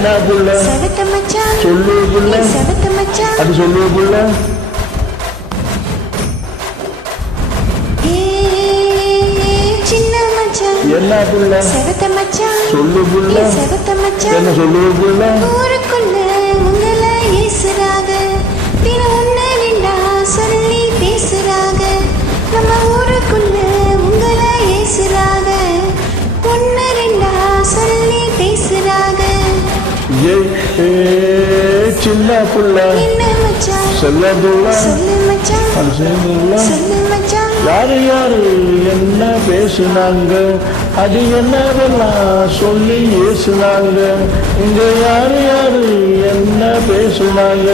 என்ன புள்ள செவத்த மச்சான் சொல்லு புள்ள செவத்த மச்சான் அது சொல்லு புள்ள சின்ன மச்சான் என்ன புள்ள செவத்த மச்சான் சொல்லு புள்ள செவத்த மச்சான் என்ன சொல்லு புள்ள ஊருக்குள்ள உங்களை ஏசுறாங்க தினம் ஒண்ணு ரெண்டா சொல்லி பேசுறாங்க நம்ம ஊருக்குள்ள உங்களை ஏசுறாங்க ஒண்ணு ரெண்டா சொல்லி பேசுறாங்க சின்ன புள்ள என்ன மச்சான் சொல்ல புள்ள சொல்லு மச்சான் அது செய்யுள்ள சொல்லு மச்சான் யாரு யாரு என்ன பேசுனாங்க அது என்னவெல்லாம் சொல்லி ஏசுனாங்க இங்க யாரு யாரு என்ன பேசுனாங்க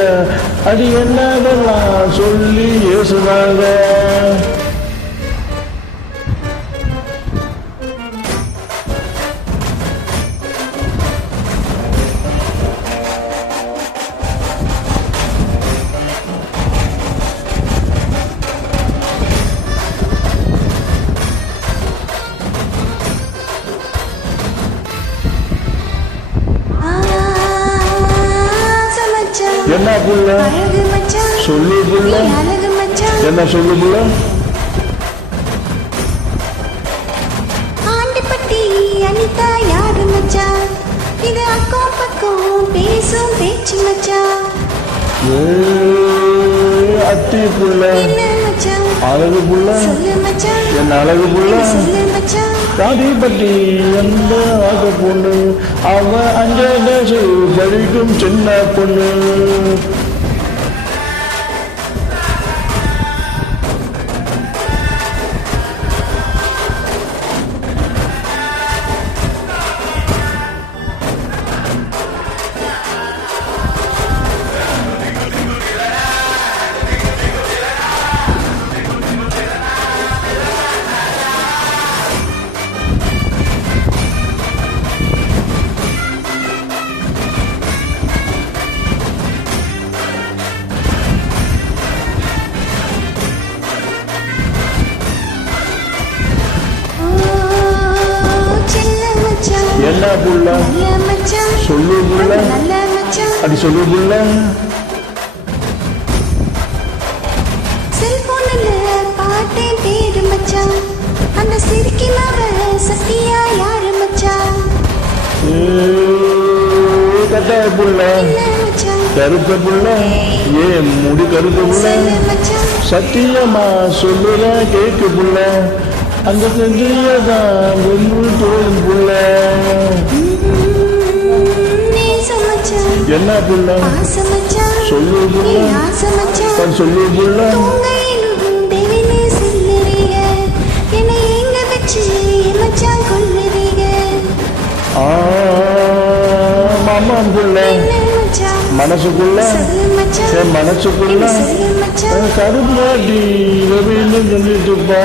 அது என்னவெல்லாம் சொல்லி ஏசுனாங்க என்ன புள்ள அழகு மச்சான் சொல்லு புள்ள அழகு மச்சான் என்ன சொல்லு புள்ள ஆண்டிப்பட்டி அனிதா யாரு மச்சான் இது அக்கம் பக்கம் பேசும் பேச்சு மச்சான் அத்தி புள்ள என்ன மச்சான் அழகு புள்ள சொல்லு மச்சான் என்ன அழகு புள்ள சொல்லு மச்சான் காதிப்பட்டி எந்த ஆக பொண்ணு அவ அஞ்சு படிக்கும் சின்ன பொண்ணு என்ன புள்ள சொல்லு புள்ள அது சொல்லு புள்ள செல்போன்ல பாட்டே பேரு மச்சான் அந்த சிரிக்கி மாவ சத்தியா யாரு மச்சான் கட்ட புள்ள கருத்த புள்ள ஏன் முடி கருத்த புள்ள சத்தியமா சொல்லுற கேக்கு புள்ள அந்த செஞ்சியதான் ஒன்று தோடும் புள்ள என்ன புள்ள சொல்லு புள்ள சொல்லு புள்ள மாமா புள்ள மனசுக்குள்ள மனசுக்குள்ள கருப்பாட்டி சொல்லிட்டுப்பா